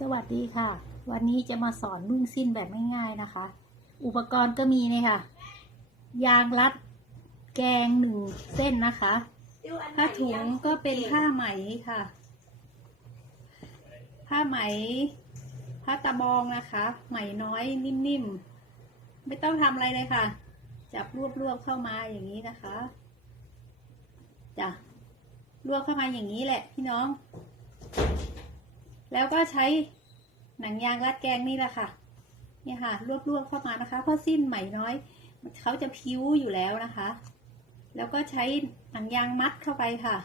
สวัสดีค่ะ วันนี้จะมาสอนนุ่งสิ้นแบบง่ายๆนะคะ อุปกรณ์ก็มีเนี่ยค่ะ ยางรัดแกงหนึ่งเส้นนะคะผ้าถุงก็เป็นผ้าไหมค่ะ ผ้าไหมผ้าตะบองนะคะ ไหมน้อยนิ่มๆ ไม่ต้องทำอะไรเลยค่ะ จับรวบๆเข้ามาอย่างนี้นะคะจ้ะรวบเข้ามาอย่างนี้แหละพี่น้อง แล้วก็ใช้หนังยางรัดแกงนี่แหละค่ะเนี่ยค่ะรวบๆเข้ามานะคะเพราะสิ้นไหมน้อยเขาจะพิ้วอยู่แล้วนะคะ แล้วก็ใช้หนังยางมัดเข้าไปค่ะ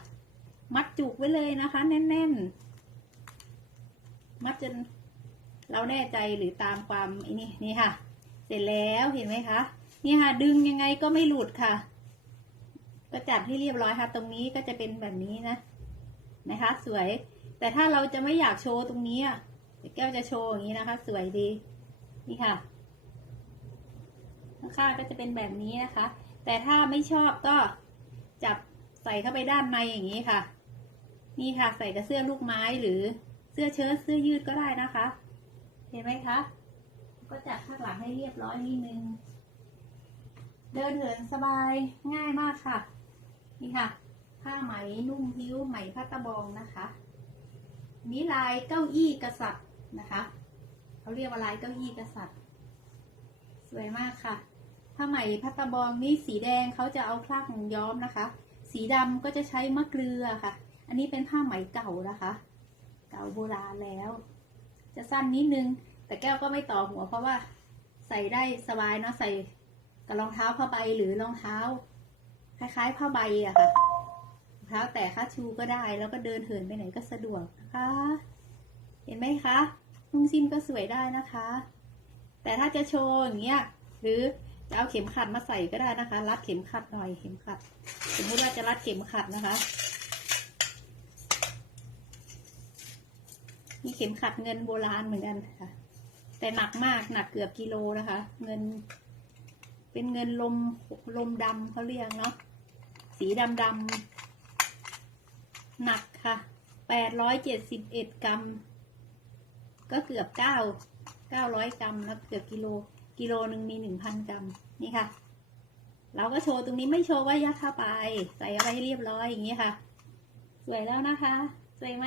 มัดจุกไว้เลยนะคะ แน่นๆ มัดจนเราแน่ใจหรือตามความไอ้นี่นี่ค่ะ เสร็จแล้วเห็นไหมคะนี่ค่ะ ดึงยังไงก็ไม่หลุดค่ะ ก็จัดให้เรียบร้อยค่ะ ตรงนี้ก็จะเป็นแบบนี้นะนะคะ สวย แต่ถ้าเราจะไม่อยากโชว์ตรงนี้อะเดี๋ยวแก้วจะโชว์อย่างนี้นะคะ สวยดี นี่ค่ะ ข้างก็จะเป็นแบบนี้นะคะ แต่ถ้าไม่ชอบก็จับใส่เข้าไปด้านในอย่างนี้ค่ะ นี่ค่ะใส่กับเสื้อลูกไม้หรือเสื้อเชิ้ตเสื้อยืดก็ได้นะคะ เห็นไหมคะ ก็จัดข้างหลังให้เรียบร้อยนิดนึง เดินเหินสบายง่ายมากค่ะ นี่ค่ะ ผ้าไหมนุ่มพิ้วไหมผ้าตะบองนะคะ นี่ลายเก้าอี้กษัตริย์นะคะเขาเรียกว่าลายเก้าอี้กษัตริย์ สวยมากค่ะผ้าไหมผ้าตะบองนี่สีแดงเขาจะเอาคลั่งย้อมนะคะ สีดำก็จะใช้มะเกลือค่ะ อันนี้เป็นผ้าไหมเก่านะคะ เก่าโบราณแล้ว จะสั้นนิดนึง แต่แก้วก็ไม่ต่อหัวเพราะว่าใส่ได้สบายเนาะใส่กับรองเท้าผ้าใบหรือรองเท้า คล้ายๆผ้าใบอะค่ะ เท้าแต่ค่าชูก็ได้ แล้วก็เดินเหินไปไหนก็สะดวกนะคะเห็นไหมคะนุ่งสิ้นก็สวยได้นะคะ แต่ถ้าจะโชว์อย่างเงี้ยหรือจะเอาเข็มขัดมาใส่ก็ได้นะคะ รัดเข็มขัดหน่อยเข็มขัด สมมติว่าจะรัดเข็มขัดนะคะ มีเข็มขัดเงินโบราณเหมือนกันค่ะ แต่หนักมากหนักเกือบกิโลนะคะ เงิน เป็นเงินลมลมดำเขาเรียกเนาะสีดำดำ หนักค่ะแปดร้อยเจ็ดสิบเอ็ดกรัม ก็เกือบเก้าเก้าร้อยกรัมแล้วเกือบกิโล กิโลหนึ่งมีหนึ่งพันกรัม นี่ค่ะ เราก็โชว์ตรงนี้ไม่โชว์ว่ายัดเข้าไป ใส่อะไรให้เรียบร้อยอย่างนี้ค่ะ สวยแล้วนะคะ สวยไหม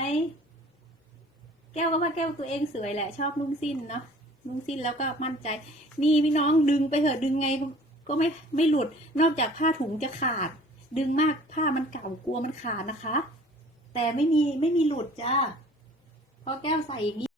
แก้วก็ว่าแก้วตัวเองสวยแหละ ชอบนุ่งสิ้นเนาะ นุ่งสิ้นแล้วก็มั่นใจ นี่พี่น้องดึงไปเถอะดึงไงก็ไม่ไม่หลุด นอกจากผ้าถุงจะขาด ดึงมากผ้ามันเก่ากลัวมันขาดนะคะ แต่ไม่มีไม่มีหลุดจ้าเพราะแก้วใส่อย่างนี้